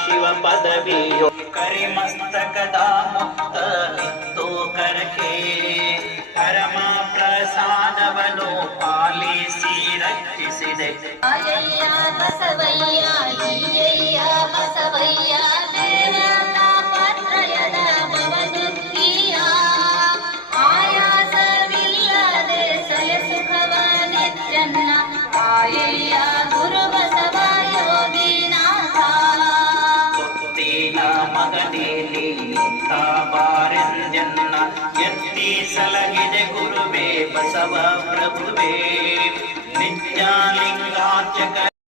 ಶಿವ ಪದವಿಯೋ ಕರಿಮಸ್ತಕದ ಮುಕ್ತ ಬಿತ್ತು ಕರಕೆ ಪರಮ ಪ್ರಸಾದವನು ಪಾಲಿಸಿ ರಕ್ಷಿಸಿದೆ. ಅಯ್ಯ ಬಸವಯ್ಯ ಅಯ್ಯ ಬಸವಯ್ಯ ದೇವತಾಪತ್ರಯದ ಭವದುಃಖಿಯ ಆಯಾಸವಿಲ್ಲದೆ ಸಲೆ ಸುಖವ ನಿತ್ಯನ್ನ ಆಯಯ್ಯ ಗುರು ಬಸವ ಯೋಗಿನಾಥ. ಭಕ್ತಿನ ಮಗನೇಲಿ ಬಾರೆಂಜನ್ನ ಎತ್ತಿ ಸಲಗಿದೆ ಗುರುವೇ ಬಸವ ಪ್ರಭುವೇ ನಿತ್ಯಲಿಂಗಾರ್ಚಕ